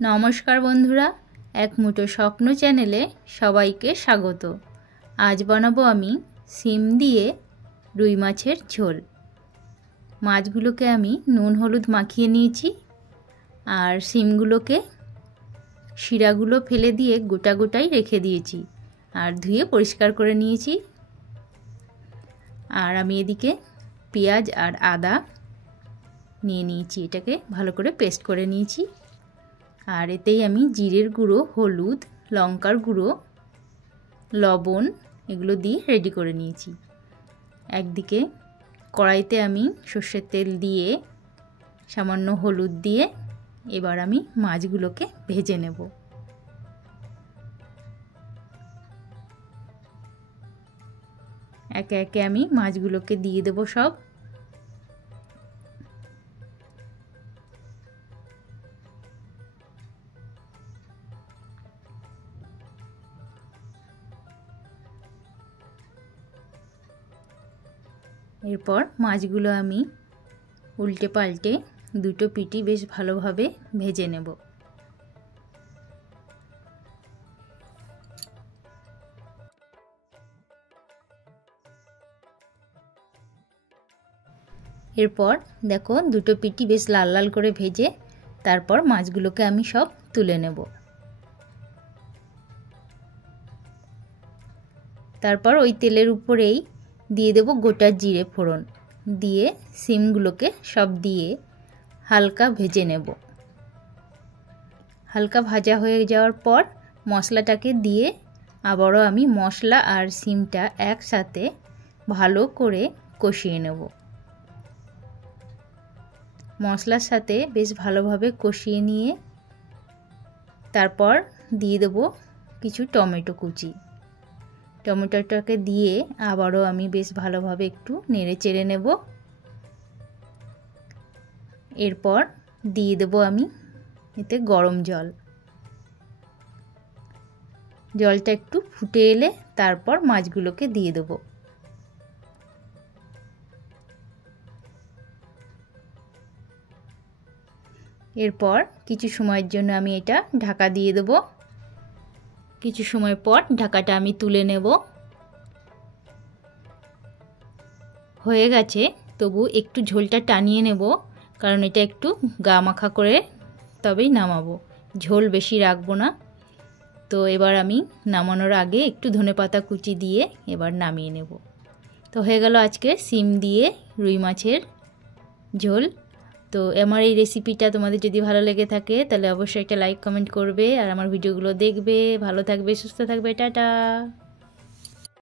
নমস্কার বন্ধুরা, এক মুঠো স্বপ্ন চ্যানেলে সবাইকে স্বাগত। আজ বানাবো আমি শিম দিয়ে রুই মাছের ঝোল। মাছগুলোকে আমি নুন হলুদ মাখিয়ে নিয়েছি, আর শিমগুলোকে শিরাগুলো ফেলে দিয়ে গোটা গোটাই রেখে দিয়েছি আর ধুয়ে পরিষ্কার করে নিয়েছি। আর আমি এদিকে পেঁয়াজ আর আদা নিয়ে নিয়েছি, এটাকে ভালো করে পেস্ট করে নিয়েছি। আর এতেই আমি জিরের গুঁড়ো, হলুদ, লঙ্কার গুঁড়ো, লবণ এগুলো দিয়ে রেডি করে নিয়েছি। একদিকে কড়াইতে আমি সর্ষের তেল দিয়ে সামান্য হলুদ দিয়ে এবার আমি মাছগুলোকে ভেজে নেব। একে একে আমি মাছগুলোকে দিয়ে দেব সব। এরপর মাছগুলো আমি উল্টে পাল্টে দুটো পিঠই বেশ ভালোভাবে ভেজে নেব। এরপর দেখো দুটো পিঠই বেশ লাল লাল করে ভেজে তারপর মাছগুলোকে আমি সব তুলে নেব। তারপর ওই তেলের উপরেই দিয়ে দেব গোটা জিরে ফোড়ন, দিয়ে শিমগুলোকে সব দিয়ে হালকা ভেজে নেব। হালকা ভাজা হয়ে যাওয়ার পর মশলাটাকে দিয়ে আবারও আমি মশলা আর শিমটা একসাথে ভালো করে কষিয়ে নেব। মশলার সাথে বেশ ভালোভাবে কষিয়ে নিয়ে তারপর দিয়ে দেব কিছু টমেটো কুচি। টমেটোটাকে দিয়ে আবারও আমি বেশ ভালোভাবে একটু নেড়ে চেড়ে নেব। এরপর দিয়ে দেব আমি এতে গরম জল। জলটা একটু ফুটে এলে তারপর মাছগুলোকে দিয়ে দেব। এরপর কিছু সময়ের জন্য আমি এটা ঢাকা দিয়ে দেব। কিছু সময় পর ঢাকাটা আমি তুলে নেব। হয়ে গেছে, তবু একটু ঝোলটা টানিয়ে নেব, কারণ এটা একটু গা মাখা করে তবেই নামাবো, ঝোল বেশি রাখবো না। তো এবার আমি নামানোর আগে একটু ধনেপাতা কুচি দিয়ে এবার নামিয়ে নেব। তো হয়ে গেল আজকে শিম দিয়ে রুই মাছের ঝোল। তো আমার এই রেসিপিটা তোমাদের যদি ভালো লেগে থাকে তাহলে অবশ্যই একটা লাইক কমেন্ট করবে আর আমার ভিডিওগুলো দেখবে। ভালো থাকবে, সুস্থ থাকবে, টাটা।